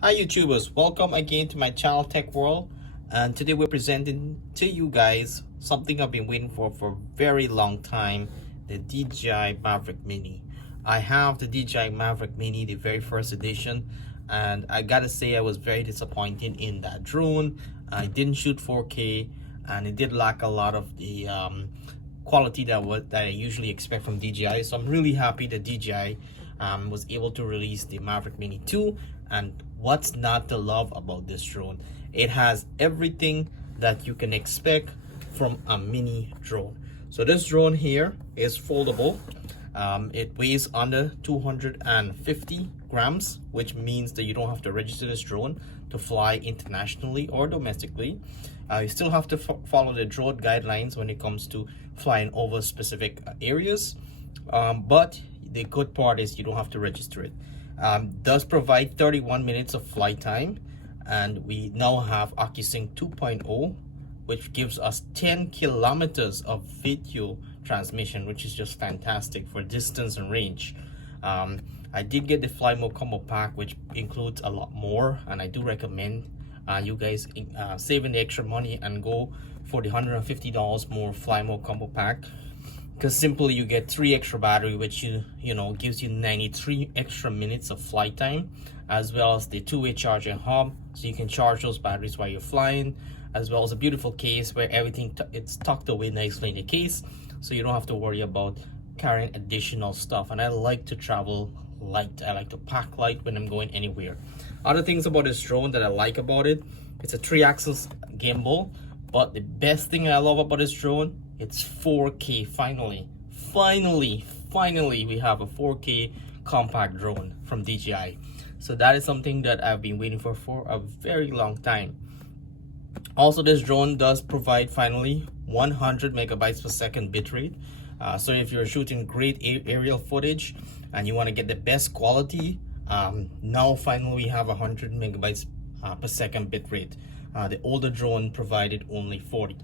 Hi YouTubers, welcome again to my channel Tech World, and today we're presenting to you guys something I've been waiting for a very long time, the DJI Maverick Mini. I have the DJI Maverick Mini, the very first edition, and I gotta say I was very disappointed in that drone. I didn't shoot 4K and it did lack a lot of the quality that I usually expect from DJI. So I'm really happy that DJI was able to release the Maverick Mini 2. And what's not to love about this drone? It has everything that you can expect from a mini drone. So this drone here is foldable. It weighs under 250 grams, which means that you don't have to register this drone to fly internationally or domestically. You still have to follow the drone guidelines when it comes to flying over specific areas, but the good part is you don't have to register it. Does provide 31 minutes of flight time, and we now have Occusync 2.0, which gives us 10 kilometers of video transmission, which is just fantastic for distance and range. I did get the Fly Mode combo pack, which includes a lot more, and I do recommend you guys saving the extra money and go for the $150 more Fly Mode combo pack, because simply you get 3 extra battery, which you know gives you 93 extra minutes of flight time, as well as the two-way charging hub, so you can charge those batteries while you're flying, as well as a beautiful case where everything it's tucked away nicely in the case, so you don't have to worry about carrying additional stuff. And I like to travel light. I like to pack light when I'm going anywhere. Other things about this drone that I like about it, it's a 3-axis gimbal, but the best thing I love about this drone, it's 4K. Finally we have a 4K compact drone from DJI. So that is something that I've been waiting for a very long time. Also, this drone does provide finally 100 megabytes per second bitrate. So if you're shooting great aerial footage and you want to get the best quality, now finally we have 100 megabytes per second bitrate. The older drone provided only 40.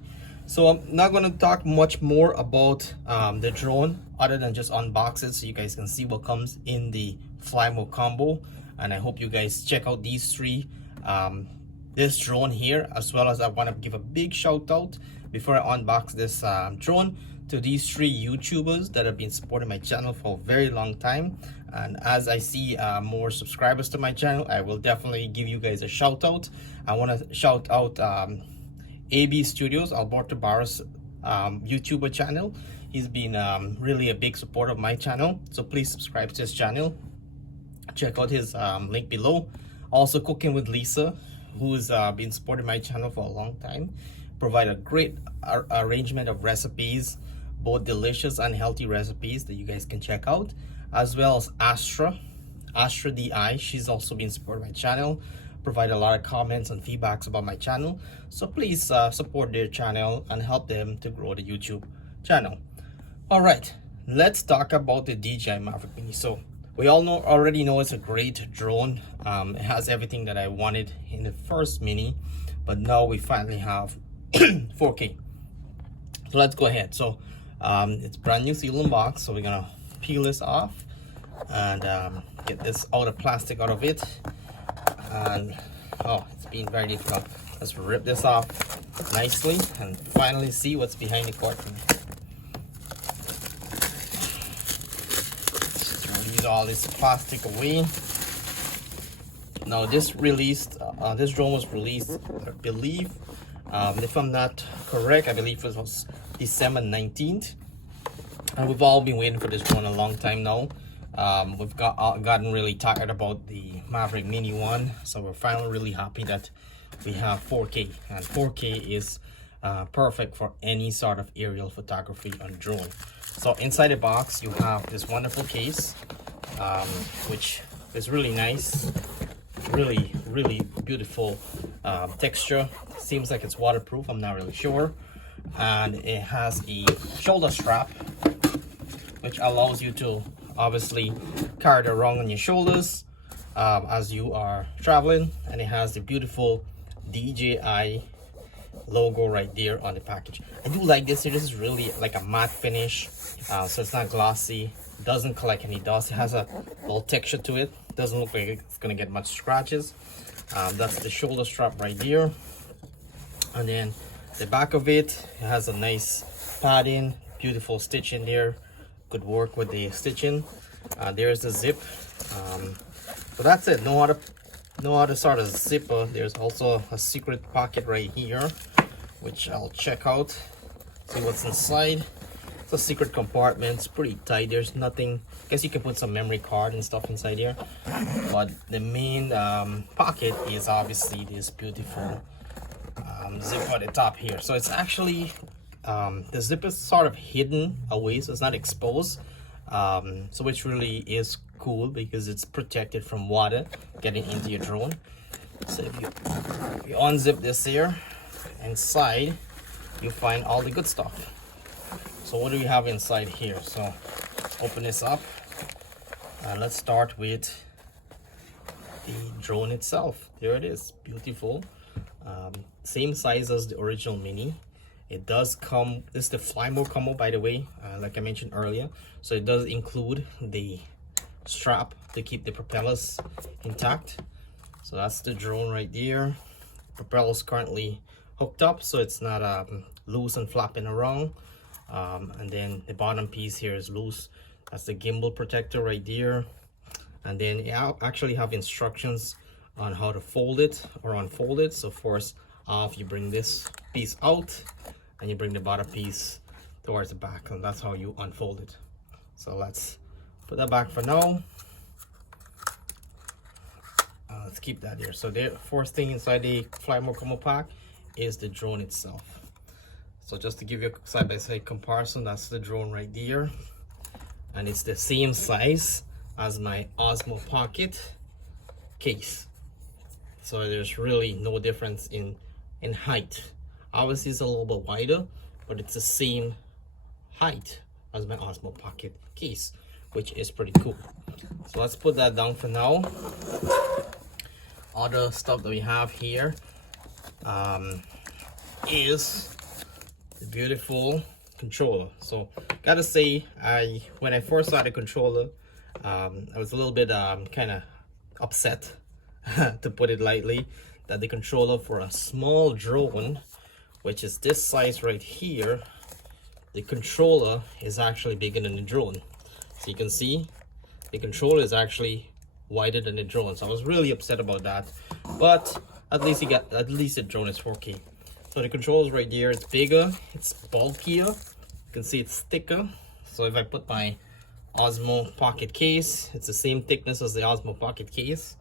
So I'm not going to talk much more about the drone other than just unbox it so you guys can see what comes in the Fly Mode combo. And I hope you guys check out these three, this drone here, as well as I want to give a big shout out before I unbox this drone to these 3 YouTubers that have been supporting my channel for a very long time. And as I see more subscribers to my channel, I will definitely give you guys a shout out. I want to shout out AB Studios, Alberto Barra's YouTuber channel. He's been really a big supporter of my channel, so please subscribe to his channel. Check out his link below. Also, Cooking with Lisa, who's been supporting my channel for a long time, provide a great arrangement of recipes, both delicious and healthy recipes that you guys can check out, as well as Astra DI. She's also been supporting my channel, provide a lot of comments and feedbacks about my channel, so please support their channel and help them to grow the YouTube channel. All right, let's talk about the DJI Maverick Mini. So we all already know it's a great drone. It has everything that I wanted in the first Mini, but now we finally have 4K. So let's go ahead. So it's brand new sealed box, so we're gonna peel this off and get this out of plastic out of it. And oh, it's been very difficult. Let's rip this off nicely and finally see what's behind the curtain. Just release all this plastic away. Now this drone was released, I believe, if I'm not correct, I believe it was December 19th, and we've all been waiting for this drone a long time now. We've gotten really tired about the Maverick Mini 1, so we're finally really happy that we have 4K, and 4K is perfect for any sort of aerial photography on drone. So inside the box you have this wonderful case, which is really nice, really beautiful texture. Seems like it's waterproof, I'm not really sure. And it has a shoulder strap, which allows you to obviously carry it around on your shoulders as you are traveling. And it has the beautiful DJI logo right there on the package. I do like this. This is really like a matte finish, so it's not glossy, doesn't collect any dust. It has a little texture to it. Doesn't look like it's gonna get much scratches. That's the shoulder strap right there. And then the back of it has a nice padding, beautiful stitching there. Good work with the stitching. There's the zip. So that's it. No other sort of zipper. There's also a secret pocket right here, which I'll check out, see what's inside. It's a secret compartment. It's pretty tight. There's nothing. I guess you can put some memory card and stuff inside here, but the main pocket is obviously this beautiful zip at the top here. So it's actually the zip is sort of hidden away, so it's not exposed, so which really is cool because it's protected from water getting into your drone. So if you unzip this here, inside you find all the good stuff. So what do we have inside here? So let's open this up and let's start with the drone itself. There it is, beautiful. Same size as the original Mini. It does come, this is the Fly Mode combo, by the way, like I mentioned earlier. So it does include the strap to keep the propellers intact. So that's the drone right there. Propellers currently hooked up, so it's not loose and flapping around. And then the bottom piece here is loose. That's the gimbal protector right there. And then you actually have instructions on how to fold it or unfold it. So first off, you bring this piece out and you bring the bottom piece towards the back, and that's how you unfold it. So let's put that back for now. Let's keep that there. So the first thing inside the Fly Mode combo pack is the drone itself. So just to give you a side-by-side comparison, that's the drone right there, and it's the same size as my Osmo Pocket case. So there's really no difference in height. Obviously it's a little bit wider, but it's the same height as my Osmo Pocket case, which is pretty cool. So let's put that down for now. Other stuff that we have here is the beautiful controller. So gotta say, when I first saw the controller, I was a little bit kind of upset to put it lightly, that the controller for a small drone, which is this size right here, the controller is actually bigger than the drone. So you can see the controller is actually wider than the drone. So I was really upset about that, but at least the drone is 4K. So the controller is right there. It's bigger, it's bulkier, you can see it's thicker. So if I put my Osmo Pocket case, it's the same thickness as the Osmo Pocket case,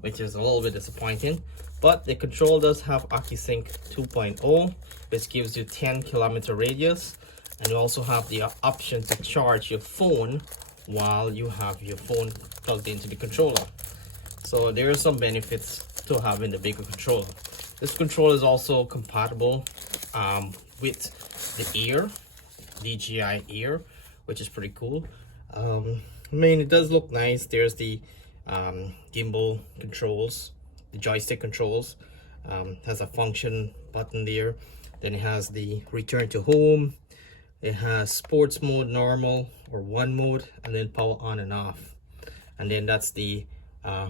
which is a little bit disappointing. But the control does have Occusync 2.0, which gives you 10-kilometer radius, and you also have the option to charge your phone while you have your phone plugged into the controller. So there are some benefits to having the bigger controller. This controller is also compatible with the Air, DJI Air, which is pretty cool. I mean, it does look nice. There's the gimbal controls, the joystick controls, has a function button there. Then it has the return to home. It has sports mode, normal, or one mode, and then power on and off. And then that's the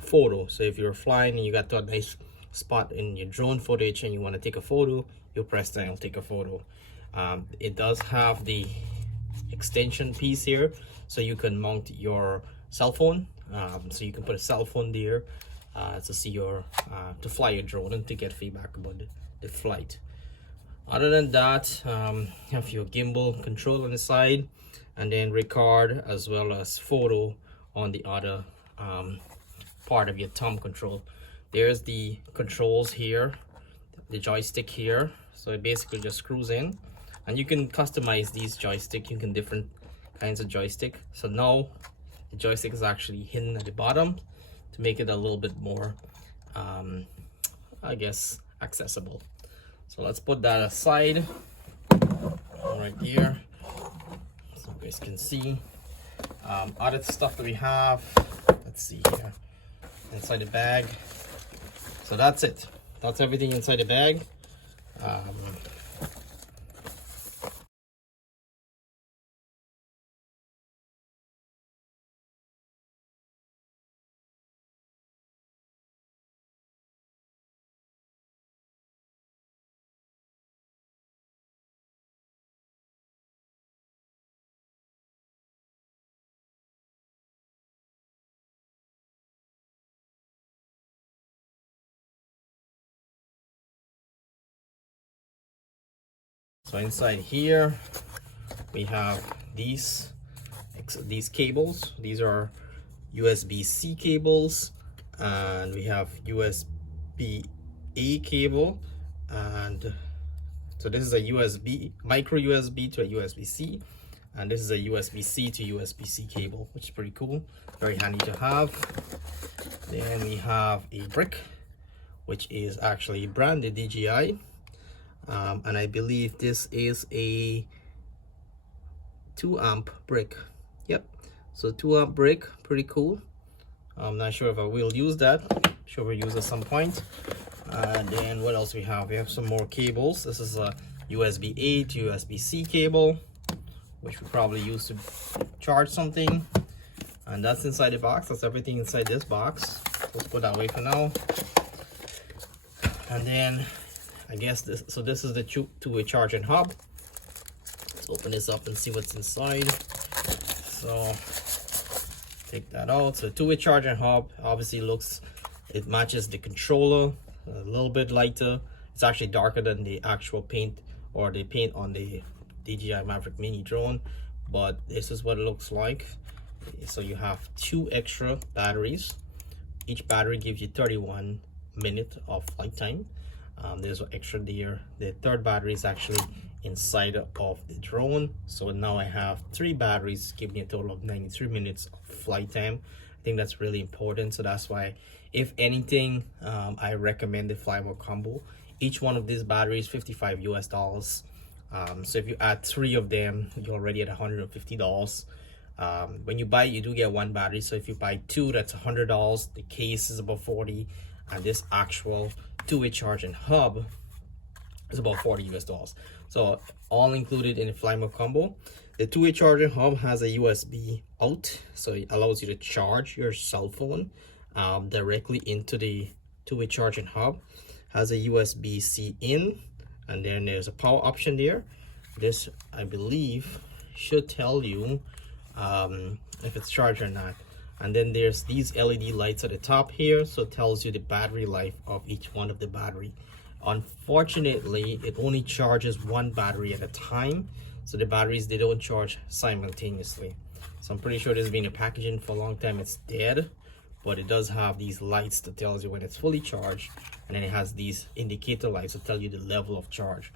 photo. So if you're flying and you got to a nice spot in your drone footage and you want to take a photo, you press that, it'll take a photo. It does have the extension piece here, so you can mount your cell phone. So you can put a cell phone there to see your to fly your drone and to get feedback about the flight. Other than that, you have your gimbal control on the side, and then record as well as photo on the other part of your thumb control. There's the controls here, the joystick here. So it basically just screws in, and you can customize these joystick. You can different kinds of joystick. So now the joystick is actually hidden at the bottom to make it a little bit more I guess accessible. So let's put that aside right here so you guys can see. Other stuff that we have, let's see here inside the bag. So that's it, that's everything inside the bag. So inside here we have these cables. These are USB-C cables, and we have USB-A cable, and so this is a micro USB to a USB-C, and this is a USB-C to USB-C cable, which is pretty cool, very handy to have. Then we have a brick, which is actually branded DJI, and I believe this is a 2-amp brick. Yep, so 2-amp brick, pretty cool. I'm not sure if I will use that. I'm sure we'll use at some point. And then what else we have? We have some more cables. This is a USB-A to USB-C cable, which we probably use to charge something. And that's inside the box. That's everything inside this box. Let's put that away for now. And then I guess this is the two-way charging hub. Let's open this up and see what's inside. So take that out. So two-way charging hub, obviously it matches the controller, a little bit lighter. It's actually darker than the actual paint or the paint on the DJI Maverick Mini drone, but this is what it looks like. So you have 2 extra batteries. Each battery gives you 31 minutes of flight time. There's an extra there. The third battery is actually inside of the drone, so now I have 3 batteries giving me a total of 93 minutes of flight time. I think that's really important, so that's why, if anything, I recommend the Fly More combo. Each one of these batteries $55 US. So if you add 3 of them, you're already at $150. When you buy, you do get 1 battery, so if you buy 2, that's $100. The case is about $40, and this actual two-way charging hub is about $40 US. So all included in the Fly More combo. The two-way charging hub has a USB out, so it allows you to charge your cell phone directly into the two-way charging hub. Has a USB-C in, and then there's a power option there. This, I believe, should tell you if it's charged or not. And then there's these LED lights at the top here, so it tells you the battery life of each one of the battery. Unfortunately, it only charges 1 battery at a time, so the batteries, they don't charge simultaneously. So I'm pretty sure this has been in packaging for a long time. It's dead, but it does have these lights that tells you when it's fully charged, and then it has these indicator lights that tell you the level of charge.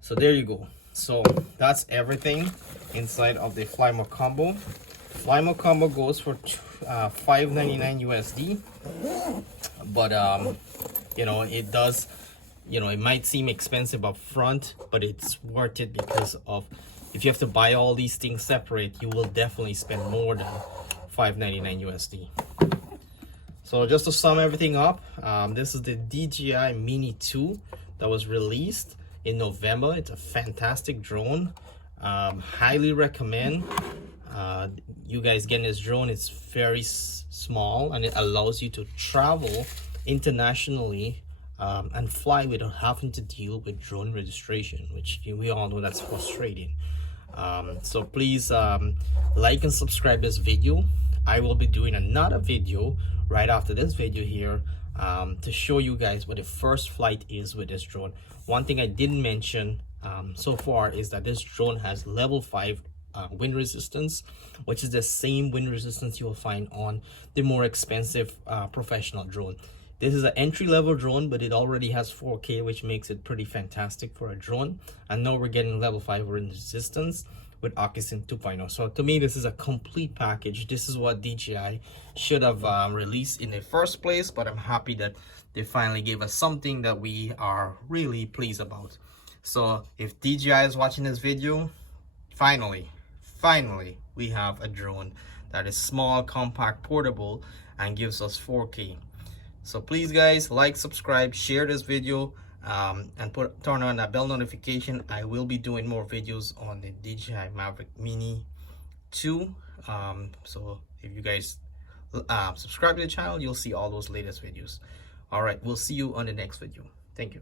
So there you go. So that's everything inside of the Fly More combo. Fly More combo goes for $5.99 USD, but you know, it does, you know, it might seem expensive up front, but it's worth it, because of, if you have to buy all these things separate, you will definitely spend more than $5.99 USD. So just to sum everything up, this is the DJI Mini 2 that was released in November. It's a fantastic drone. Highly recommend you guys getting this drone. It's very small, and it allows you to travel internationally and fly without having to deal with drone registration, which we all know that's frustrating. So please like and subscribe this video. I will be doing another video right after this video here to show you guys what the first flight is with this drone. One thing I didn't mention so far is that this drone has level 5 wind resistance, which is the same wind resistance you will find on the more expensive professional drone. This is an entry-level drone, but it already has 4K, which makes it pretty fantastic for a drone. And now we're getting level 5 wind resistance with Occusync 2.0. So to me, this is a complete package. This is what DJI should have released in the first place, but I'm happy that they finally gave us something that we are really pleased about. So if DJI is watching this video, finally we have a drone that is small, compact, portable, and gives us 4K. So please guys, like, subscribe, share this video, and turn on that bell notification. I will be doing more videos on the DJI Maverick Mini 2. So if you guys subscribe to the channel, you'll see all those latest videos. All right, we'll see you on the next video. Thank you.